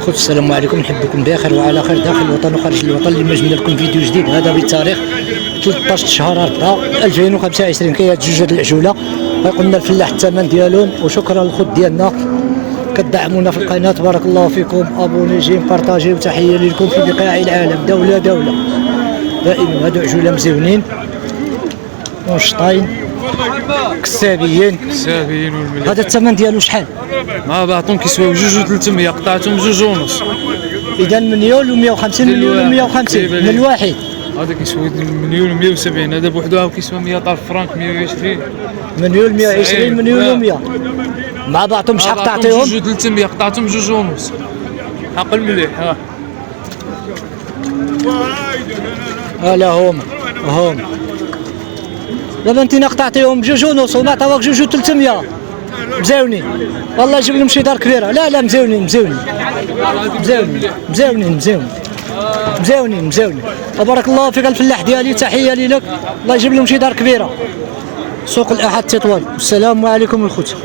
خوت السلام عليكم، نحبكم بخير وعلى خير داخل الوطن وخارج الوطن. اللي جبنا لكم فيديو جديد هذا بتاريخ 13 شهر 4 2025. كيتجوج العجوله قلنا الفلاح الثمن ديالهم. وشكرا للخوت ديالنا كتدعمونا في القناه، بارك الله فيكم. ابوني جيم بارطاجي وتحيه لكم في بقاع العالم، دوله دائما. هادو عجوله مزيونين ونشطين كسابيين. والمليح. هذا الثمن ديالو شحال؟ ما بعطهم كيسواو 2 و300، قطعتهم 2.5. اذا مليون و150 مليون و150 من الواحد. هذا كيسوي مليون و170، هذا بوحدو كيسوي 100,000 فرانك، 120 مليون 120 مليون و100. مع بعضهم شحال قطعتيهم؟ 2 و300، قطعتهم 2.5. حق المليح. لا هم دابا انت قطعتيهم 2.5 وما عطاوك 2 و300. مزاونين والله، يجيب لهم شي دار كبيره. لا مزاونين. بارك الله فيك الفلاح ديالي، تحيه ليك. الله يجيب لهم شي دار كبيره. سوق الاحد تطوان. السلام عليكم الخوت.